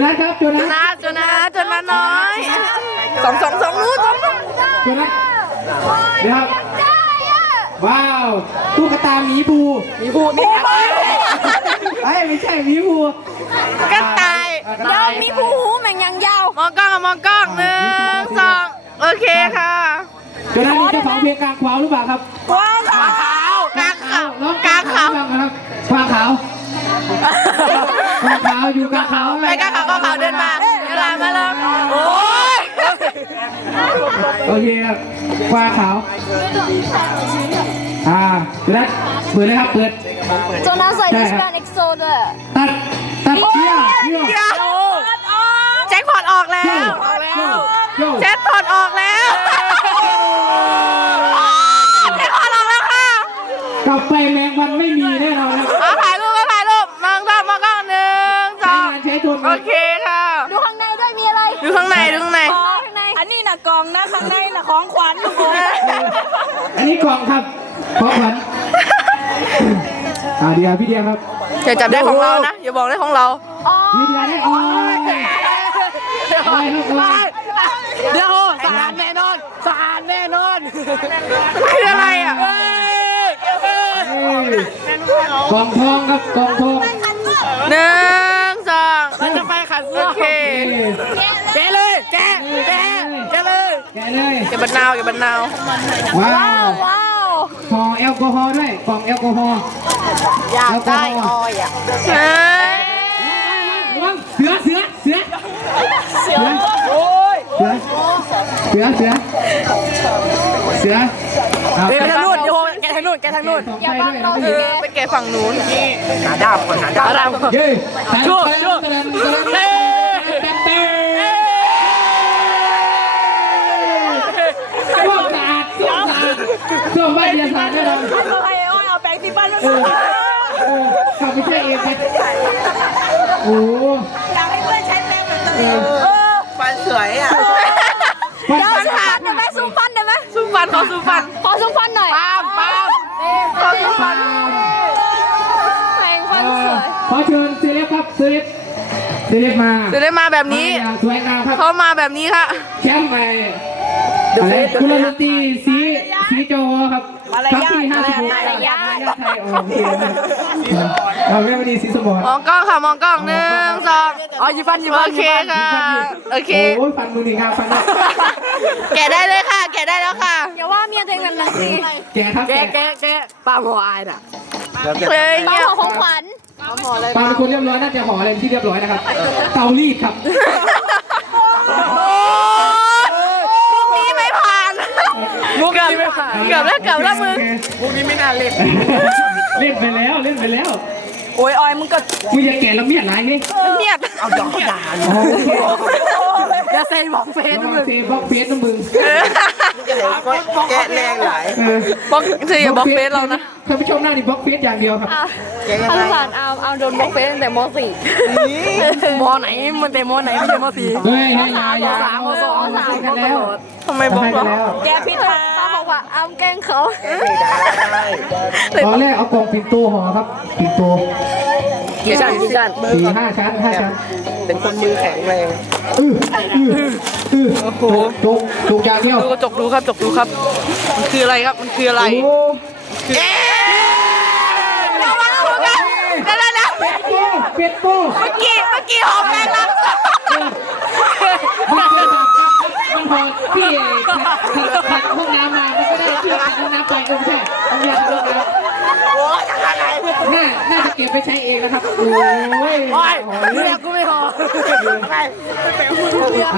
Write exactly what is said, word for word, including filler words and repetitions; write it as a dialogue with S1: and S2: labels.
S1: นัสครับโจนัส
S2: โจนัสโจนัสน้อยสองสองสองนู้น
S1: โจนัสเดี๋ยวครับว้าวตุ๊กตาหมีภู
S2: มีผู้มีผู้
S1: ไอ้ไม่ใช่หมีภู
S2: กระต่าย
S3: เดี๋ยวมีผู้หูแม่งยังยาว
S2: มองกล้องมองกล้องหนึ่งสองโอเคค่ะ
S1: โจนัสนี่เจ้าของเพลงกลางขวาวหรือเปล่าครับ
S3: กว้าง
S2: กลางขาวกลางขาว
S1: ร้อง
S2: กลางขาว
S1: ครับกลางขาวกลางขาวอยู่กลางขาว
S2: ไปกลางขาวกลางขาวเดินมาเวลามาแล้วโอ้ย
S1: โอเคครับกลางขาวอ่าโจนัสเปิดเลยครับเปิด
S3: โจนาใส่ดิสแบนเอ็กโซด้วย
S1: ตัดตัดเที่ยวเที่ยว
S2: เดี๋ยวแจ็คพอตออกแล้วแจ็คพอตออกแล้วแจ็คพอตออกแล้วค่ะ
S1: กลับไปแมงวันไม่มีแน่นอนครับ
S2: เอาถ่ายรูปก็ถ่ายรูปมองกล้องมองกล้องหนึ่งส
S1: ใช้
S2: อง
S1: งานใช้ทุน
S2: โอเคค่ะ
S3: ดูข้างในด้วยมีอะไร
S2: ดูข้างในดูข้างใน
S3: ข้างในอันนี้นะกล่องนะข้างในนะของขวัญทุกคน
S1: อันนี้กล่องครับของขวัญอ่าเดียวพี่เดียครับ
S2: อย่าจับได้ของเรานะอย่าบอกได้ของเรา
S3: อ๋อ
S1: พี่เดียได้โอ้ยโอ้ยครับโอ้ย
S2: เดี๋ยวสะอาดแน่นอนสะอาดแน่นอนคืออะไรอ่ะ
S1: เอ้ยกล่องทองครับกล่องทอง
S2: หนึ่งสองเราจะไปขันโอเคแกะเลยแกะแกะแกะเลย
S1: แกะเลย
S2: เก็บบันนาวเก็บบันนาว
S1: ว้า
S3: ว้าว วว้าว
S1: ห่อแอลกอฮอล์ด้วยกล่องแอลกอฮอล์
S3: อยากได้ออยอ่ะ
S2: เฮ้ย
S1: ระวังเสือเสือเสือเสือโอ้ยเสือเสือเสือเสือ
S2: แกะทางนู้นโยแกะทางนู้นแกะทางนู้น
S1: อย่าบังเรา
S2: เออไปแกะฝั่งนู้นหาดาบก่อนหาดาบหาดาบ
S1: เย้
S2: ชั่วชั่ว
S1: เต้นเต้นเต้นเต้นส้มสะอาดส้มสะอาดส้มบ้านเดียสะอาดแน่นอน
S3: เอาไปอ้อยเอาแปรงสีฟันมา
S1: เออเออกลับไม่ใช่เองครับโอ้
S3: อยากให้เพื่อนใช้แปรงแบบตัว
S1: เอ
S3: เอง
S1: อ
S2: ฟันสวยอ่ะ
S3: เดี๋ยวซูฟันได้ไหมซูฟันได้ไหม
S2: สู้ฟันขอสู้ฟัน
S3: ขอซูฟันหน่อย
S2: ปามปามขอสู้ฟัน
S3: แปรงฟันสวย
S1: ขอเชิญเซเลบครับเซเลบเซเลบมา
S2: จะได้มาแบบนี้
S1: อย่างสวยงามครับ
S2: เขามาแบบนี้ค่ะ
S1: แชมป์ใหม่อะไรกุลดนตรีสีสีโจครับครั้งที่ห้าสิบหกมารยาทไทยโอเคเราเรียกว่าดีสีสมอง
S2: มองกล้องค่ะมองกล้องหนึ่งสองอ๋อยิฟันยิฟันโอเคค่ะโอเค
S1: โอ้ยฟันมือหนึ่งครับฟัน
S2: แกะได้เลยค่ะ แกะได้แล้วค่ะ
S3: อย่าว่าเมียตัวเองแบบนั้นสิ
S1: แกครับแก
S2: แกะแกะปามหัวอายน่ะเคย
S3: ต้อง
S2: เงี้ย
S3: ขอของขวัญ
S1: ปาเป็นคนเรียบร้อยน่าจะห่ออะไรที่เรียบร้อยนะครับ เตารีดครับ
S2: มุกนี้ไม่ผ่านมุกนี้ไม่ผ่านเกือบแล้วเกือบแล้วมึงมุกนี้ไม่น่าเล่น
S1: เล่นไปแล้วเล่นไปแล้ว
S2: โอ้ยออยมึงก็
S1: มึงอย่าแก่ละเมียดไรนี่
S2: เมียดเอาดอกด่า
S1: โอเค
S2: อย่าเซนบอกเฟซ
S1: โอเคบล็อกเฟสนะมึง
S2: แกะแรงหลาย
S1: เออบ
S2: ล็อกเธออย่าบล็อกเฟซเรานะ
S1: ท่านผู้ชมหน้านี่บล็อกเฟสอย่างเดียวครับ
S3: เอาสารเอาเอาโดนบล็อกเฟซตั้งแต่ม .สี่
S2: มอไหนมันแต่มอไหนไม่ใช่มอสี่
S1: เฮ้ยให้ยายา
S2: สามมสอง
S1: สามกันแล้ว
S2: ทำไมบล็อก
S1: ให้
S2: เรา
S1: กันแล้ว
S3: แกพิธาเขาบอกว่าเอาแกล้งเขา
S1: ตอนแรกเอากล่องปิ่นโตห่อครับปิ่นโต
S2: กี่ชั้นกี่ชั้น
S1: สี่ห้าชั้นห้าชั้น
S2: เป็นคนมือแข็งแรง
S1: อืออืออือโอ้โหถูกถูกอย่างเดียว
S2: ดูกระจกดูครับจกดูครับมันคืออะไรครับมันคืออะไร
S1: โอ้
S2: เอ๊ะเดี๋ยวมาดูกันเดี๋ยวนะ
S1: เป็ดโตเป็ดโต
S2: เมื่อกี้เมื่อกี้หอมแรงแล้ว
S1: มันเคยแบบมันพอที่ขัดห้องน้ำมามันก็ได้ที่ขัดห้องน้ำไปเออไม่ใช่เอาอย่างเดียวนะน่าน่าจะเก็บไปใช้เองนะครับโอ้ย
S2: โอ้ยเรียกกูไม่พอ